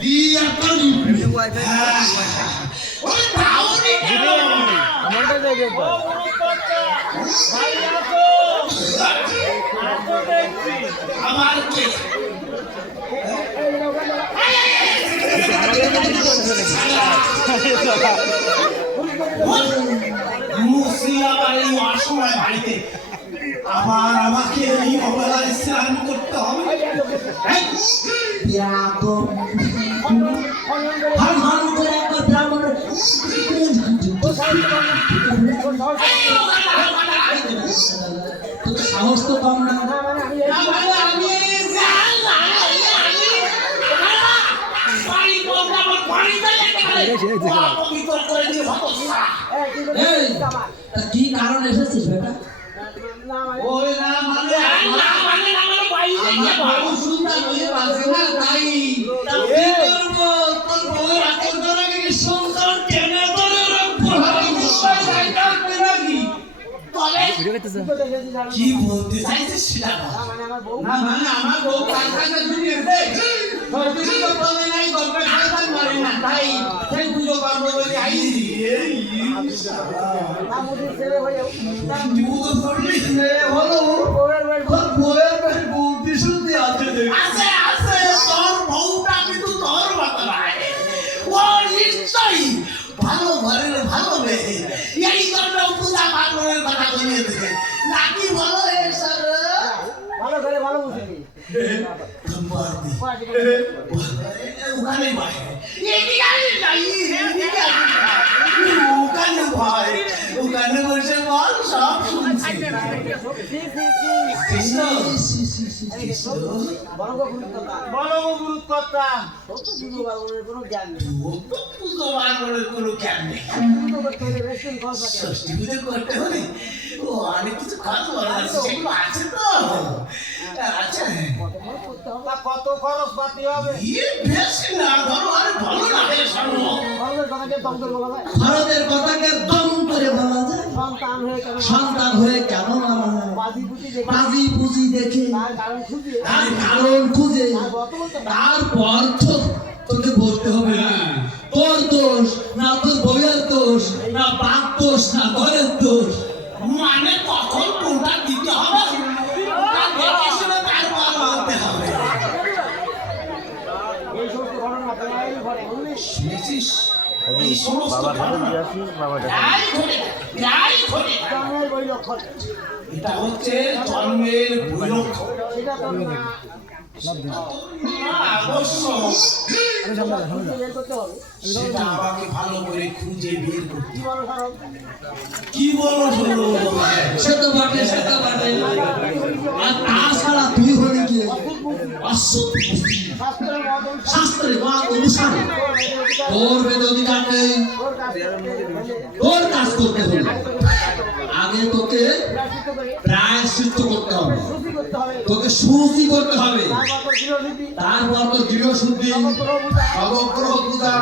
দিয়া করি ওই তাওনি আমারটা যাবে তো ভাই আসো আসো দেখছি আমার কে মুসিয়াবাড়ি অসময় বাড়িতে আবার আমাকে এই অবহেলায় স্নান করতে হবে সাহস তো কম না কি কারণ এসেছিস বেটা ওই না মানে বাবু সুন্দর হয়ে আছে না তাই কি করব তোর বউয়ের আতর ধরে গেলে সুন্দর টেনে ধরে রাখবো কি বলতে চাইছিস সেটা না মানে আমার বউ কারখানা জুড়িয়েছে সরকারি তো বলে নাই গল্পে খাইতে পারে না তাই সেই পুজো করবো বলে আইছি এই পুজো করবি হলো তোর বউয়ের বেশ বলতে শুনতে আছে আছে তোর বউটা কিন্তু তোর মতো নয় ও নিশ্চয়ই ভালো ঘরের ভালো মেয়ে এই জন্য পূজা পার্বণের কথা বলিয়েছে নাকি বলো স্যার ভালো করে ভালো বুঝিনি ওখানে ভাই ওখানে বসে বল সব পুজো পার্বণের কোনো জ্ঞান নেই ষষ্ঠী পুজো করতে হলে ও অনেক কিছু খরচ বলা আছে সেগুলো আছে তো আচ্ছা কত খরচ পাতি হবে বেশি না ধরো আরে ভালো লাগে ভারতের কথাকে দম করে বলা যায় সন্তান হয়ে কেন মারা যায় বাজি পুঁজি দেখে তার কারণ খুঁজে তারপর তো তোকে বলতে হবে না তোর দোষ না তোর বউয়ের দোষ না বাপ দোষ না ঘরের দোষ মানে কখন কোনটা দিতে হবে তারপর বলতে হবে শুনেছিস এই সমস্ত এটা হচ্ছে জন্মের বৈলক্ষণ সেটা আমাকে ভালো করে খুঁজে বের করতে কি বলো সে তো বটে আর তাছাড়া তুই হলে কি শাস্ত্রের মত অনুসারে তোর বেদ অধিকার নেই তোর কাজ করতে হবে আগে তোকে প্রায়শ্চিত্ত করতে হবে তোকে শুচি করতে হবে তারপর তো দৃঢ় শুদ্ধি সমগ্র পূজা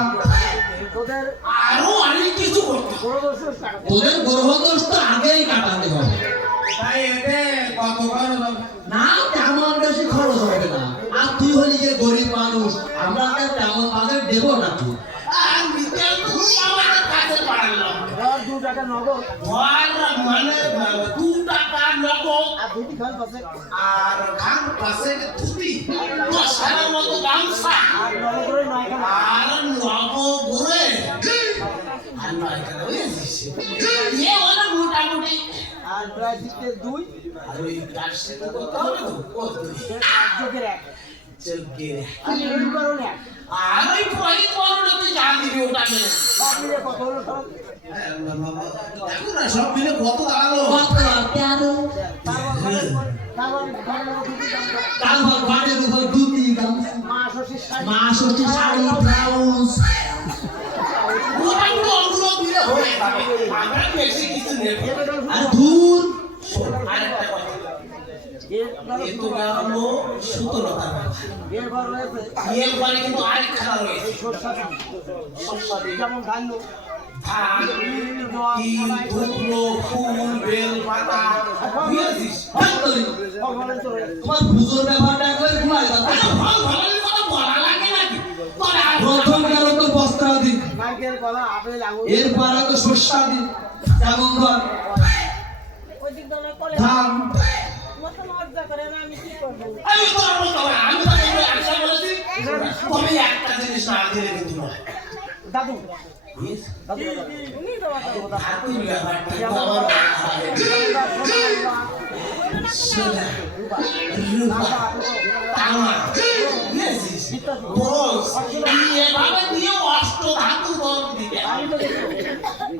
আরো অনেক কিছু করতে তোদের গ্রহদোষ তো আগেই কাটাতে হবে তাই এতে কত খরচ হবে না তেমন বেশি খরচ হবে না আর তুই হলি যে গরিব মানুষ আমরা তেমন বাজার দেবো নাকি আর বিদ্যাল তুমি আমাদের কাছে পারলাম $2 নগদ ধর মানে 2 টাকা নগদ আর দুটি খাল পাশে আর খান পাশে ধুতি সারা মতো গামছা আর নগদ করে 9 খাল আর নগদ ঘুরে আর 9 খানা হয়েছিস এ ওরা মোটামুটি আর প্রায় দিতে 2 আর ওই কাজ সেটা করতে হবে তো কত যোগের 1 চলকে আর এই কারণে আর ওই পয়ই করলে তুই জান দিবি ওটা মেরে সব মিলে কত হলো সব দেখো না সব মিলে কত দাঁড়ালো তারপর ঘরের উপর ধুতি গামছা মা ষষ্ঠী শাড়ি ব্লাউজ ওটাগুলো অগুলো দিলে হয়ে যাবে আমরা বেশি কিছু নেব আর দূর আরেকটা কথা এ তো গেল সুতলতা এরপরে কিন্তু আরেকখানা রয়েছে যেমন ধান্য ধান তিল ধুলো ফুল বেল পাতা বুঝেছিস তোমার পুজোর ব্যাপারটা একবার ঘুমাই দাও ভালো ভালো কথা বলা লাগে নাকি বলে আর কলা আপেল আঙুর এরপর তো শস্যাদি যেমন ধর ধান আমি তোর বলতে হবে, আমি তো এগুলো একশো বলেছি, তবে একটা জিনিস না দিলে কিন্তু নয়। দাদু Yes? দাদু হাতুর ব্যাপারটা তো আমার সোনা, রূপা, তামা, বুঝেছিস? ব্রোঞ্জ, এভাবে দিয়ে অষ্টধাতু তোর দিতে হয়।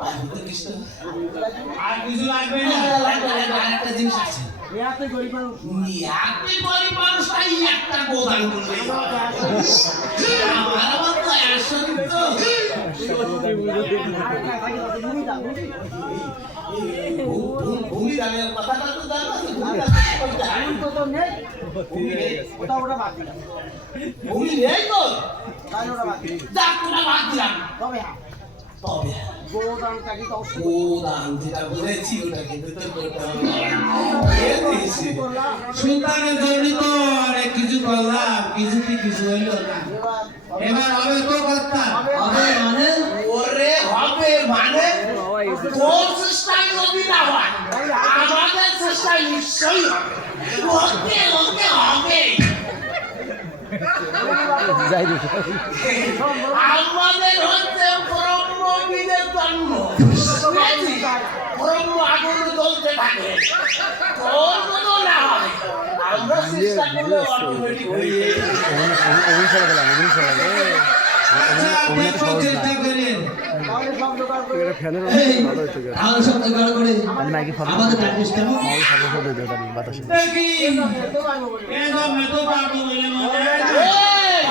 আর কৃষ্ণ, আর কিছু লাগবে না, আরেকটা জিনিস আছে। মেয়াতে গরিব মানুষ নিয়াতে গরিব মানুষটাই একটা গোদান করলেই হয়। আমার তো আসল তো ভূমি দানের কথাটা তো জানো, তো নেই ওটা ওটা বাদ দিলাম ভূমি নেই তো, তাহলে ওটা বাদ দিলাম যাক তোরা বাদ দিলাম। তবে হ্যাঁ তবে গোদানটা কি তো গোদান যেটা বলেছি ওটা কিন্তু তোর করতে হবে। সুলতানের জন্য তো অনেক কিছু করলাম, কিছুতে কিছু হইল না। এবার হবে তো কথা হবে মানে ওরে হবে মানে তোর চেষ্টায় যদি না হয় আমাদের চেষ্টায় নিশ্চয়ই হবে। ওকে ওকে হবে। আমাদের হচ্ছে ব্রহ্মবিদের জন্ম, ব্রহ্ম আগুন জ্বলতে থাকে। তোর কোনো না হয় আমরা চেষ্টা করলে অটোমেটিক হয়ে যাবে। আচ্ছা আপনি একটু চেষ্টা করেন। তাহলে সব দোকান করে এই তাহলে সব জোগাড় করে আমাদের প্র্যাকটিস কেন দেখি তো পারবো বলে এসব মেতো পারবো বলে মনে হয় না।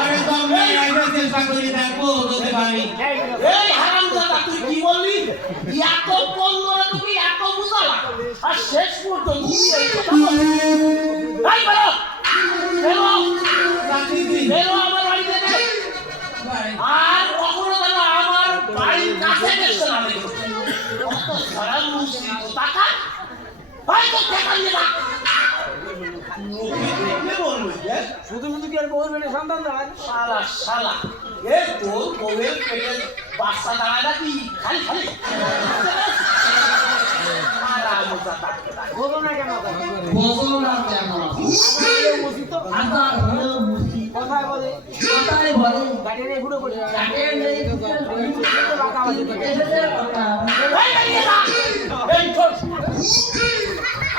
আরে তো আমি আইবা চেষ্টা করি দেখবো যদি পারি। এই হারামজাদা তুই কি বললি? এত বললো তুমি এত বুঝালা আর শেষ পর্যন্ত তুমি এই কথা বললি। এই বেরো বেরো বেরো আমার বাড়ি থেকে। আর কখনো যেন আমার বাড়ির কাছে এসে না দেখো। কত সারা মুসিবত টাকা হয়তো দেখা দিবা। মুখে দেখলে বলবে যে শুধু শুধু কি আর বউর বেটে সন্তান দেয় শালা শালা এ তোর বউয়ের পেটে বাচ্চা দাঁড়ায় নাকি খালি খালি বলবো না কেন বসো না কেন মসজিদ তো আদার হলো মুসি কথায় বলে কথাই বলে গাড়ি নিয়ে ঘুরে পড়ে কাকে নেই এসেছে কথা এই দাঁড়িয়ে যা। এই ছোট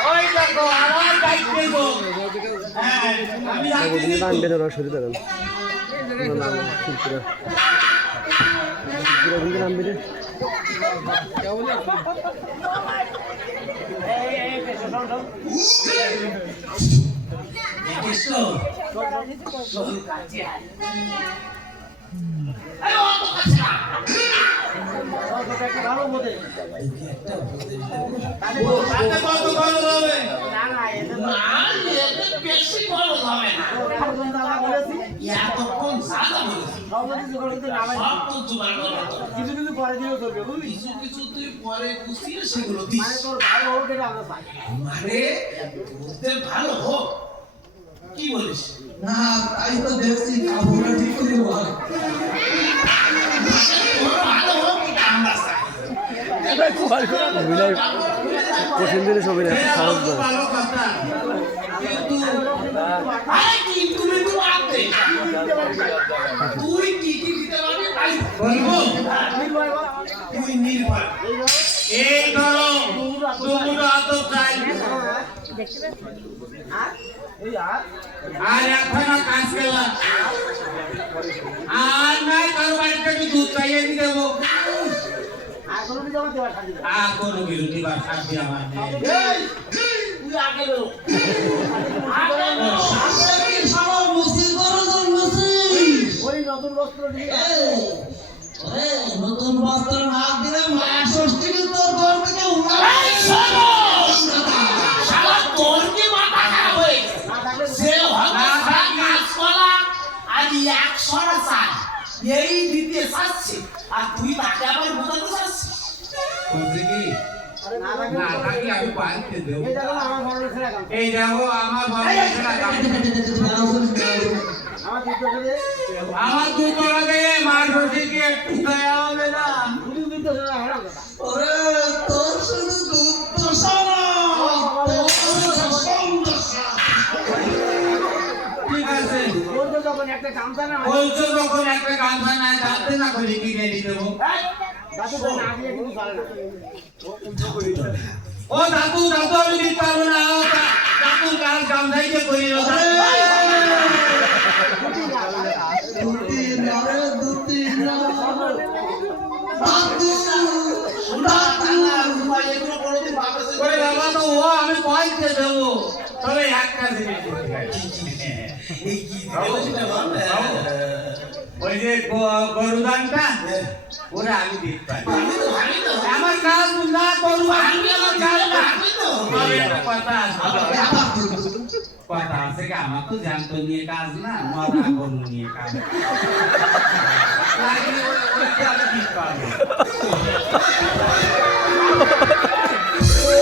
ওই দেখো আমার গাইড নেই তো। হ্যাঁ আমি যাচ্ছি তো। কৃষ্ণ শোন কাছে আয়। এই অত কাছে না। ভালো বোধে একটা উপদেশ দেবো। তাতে কত খরচ হবে না না এতে না এতে বেশি খরচ হবে না। পর্যন্ত আমরা বলেছি এতক্ষণ সাদা বলেছি। সব যদি জোগাড় করতে নামাই সব তো জোগাড় করা তো। কিছু কিছু পরে দিলেও চলবে বুঝলি কিছু কিছু তুই পরে গুছিয়ে সেগুলো দিস। মানে তোর ভাই হোক এটা আমরা পাই মানে তোদের ভালো হোক। কি বলিস? না তাই তো দেখছি কাপড়টা ঠিক করে বল তোর ভালো হোক এটা আমরা চাই। কঠিন দিনে ছবি না এরা তো ভালো কথা কিন্তু আরে কি তুমি তো আতে তুই কি কি দিতে পারবি তাই বলবো তুই নির্ভর। এই ধরো দুটো আতপ চাই আর এই আর আর একখানা কাজ করলাম আর নাই কারো বাড়িতে একটু দুধ চাইয়ে দিয়ে দেবো আর কোনো কিছু আমার দেওয়ার শান্তি আর কোনো বিরতি বা থাকবে আমার নেই এই তুই আগে বেরো। আগে বেরো। ওই নতুন বস্ত্র নিয়ে নতুন বস্ত্র না দিলে মায়া ষষ্ঠীকে তোর ঘর থেকে এই শোনো! শালা তোর কি মাথা খারাপ হয়ে গেছে? না থাকলে সে হতচ্ছাড়া কাজ করা আজ 100টা চাল এই দিতে চাচ্ছে আর তুই তাকে আবার বোঝাতে চাচ্ছিস। না থাকলে না থাকলে আমি বাড়িতে দেবো এই দেখো আমার ঘরে ছেড়ে গেল এই যাবো আমার বাবা আমার দুটো ছেলে আমার দুটো আগে মার ষষ্ঠীকে একটু দেওয়া হবে না গামছা না বলছো যখন একটা গামছা নাই জানতে না করে কিনে নিয়ে দেবো। দাদু না দিয়ে কিন্তু চলে না। ও দাদু দাদু আমি দিতে পারবো না। দাদু কাল গামছাই যে করি না। দুটি নরে দুটি নর দাদু দাদু এগুলো কোনোদিন বাতাসে করে বাবা তো ও আমি কয়েকটা দেবো, তবে একটা জিনিস দিতে হয়। এই কি দেবো বললে? ওই যে গরুদানটা ওরা আমি দিতে পারি। আমার কাজ না করু আমি আমার কাজ না তবে একটা কথা আছে। কথা আছে কি আমার তো জানতো নিয়ে কাজ না, মরা গরু নিয়ে কাজ। লাগলে ওইটা আমি দিতে পারবো।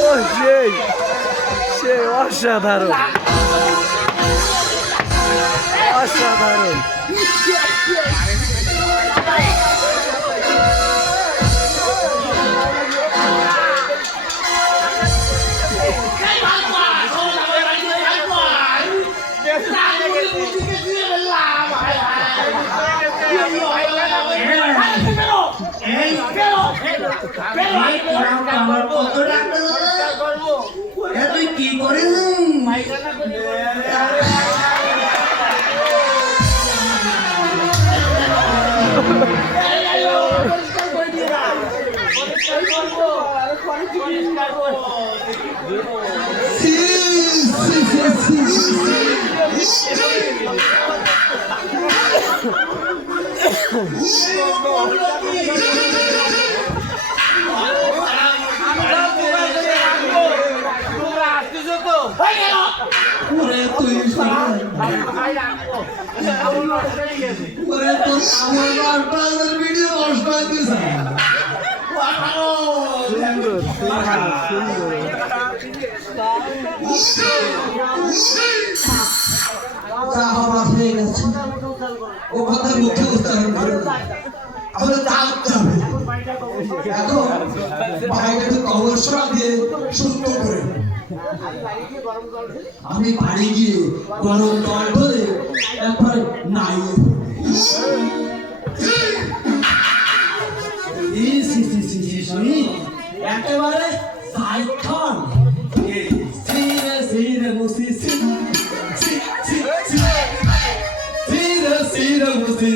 ও সেই অসাধারণ অসাধারণ। তুই কি করিস? ওরে তুই ওরে তো আমার বাবার ভিডিও নষ্ট হয়ে গেছে। সুন্দর সুন্দর যা হবার হয়ে গেছে ও কথা মুখে উচ্চারণ করে আমাদের দাঁত যাবে। এখন বাইরে কবরসরা দিয়ে শুদ্ধ করে আমি বাড়ি গিয়ে গরম জল ধরে একবার নাইয়ে একেবারে সাইখন সিরে সিরে মুসি সিরে সিরে মুসি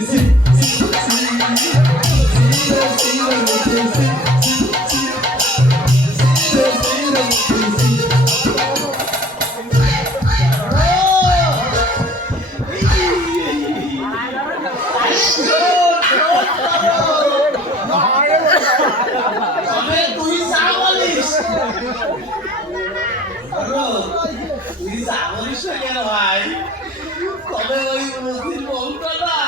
ভাই কবে ওই মুসলিম বলতো না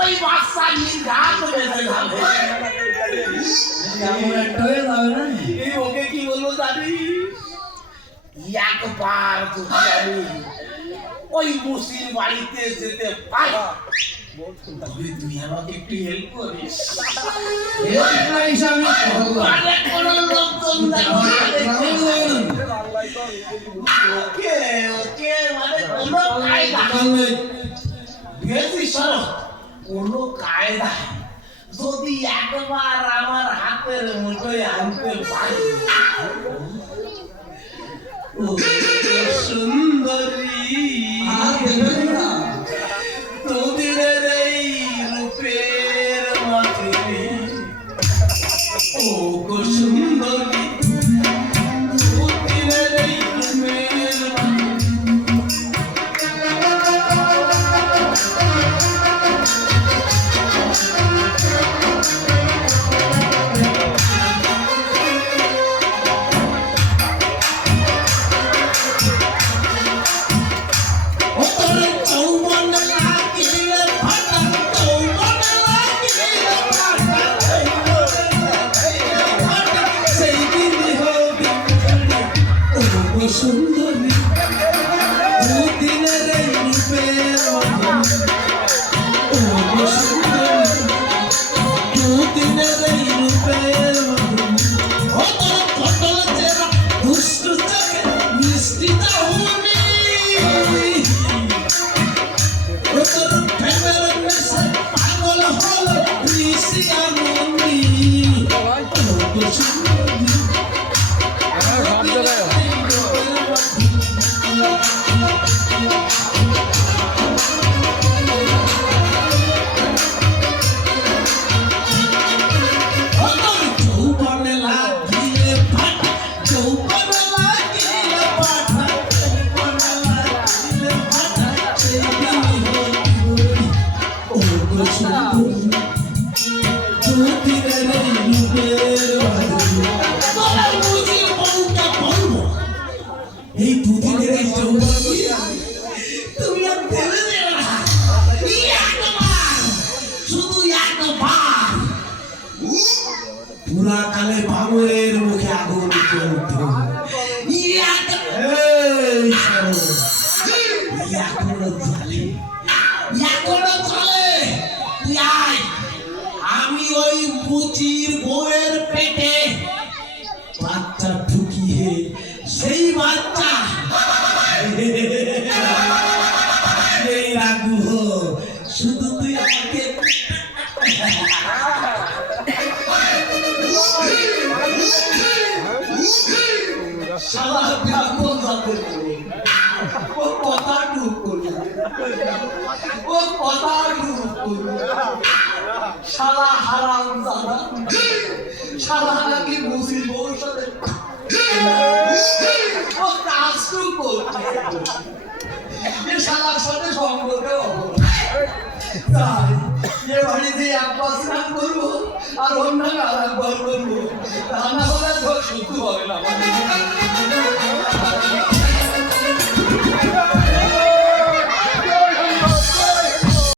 ওই বাচ্চা নির্ঘাত বেঁচে যাবে। এই ওকে কি বলবো জানিস? একবার যদি আমি ওই মুসির বাড়িতে যেতে পারি তবে তুই আমাকে একটু হেল্প করিস। মানে কোনো লোকজন ওকে ওকে মানে কোনো কায়দা কোনো কায়দা যদি একবার আমার হাতের মুঠোয় আনতে পারি সুন্দরী তোদের এই রূপের মাঝে ও গো সুন্দরী তোদের এই রূপের মাঝে শালা ব্রাহ্মণ জাতের করে ও কথা টুক করবে ও কথা টুক করবে শালা হারাম জাদা শালা নাকি মুসির বউর সাথে ও কাজ টুক করবে এ শালার সাথে সম্পর্কে তাই এ বাড়িতে একবার স্নান করবো আর অন্য আর একবার করবো তা না হলে তো সত্যি হবে না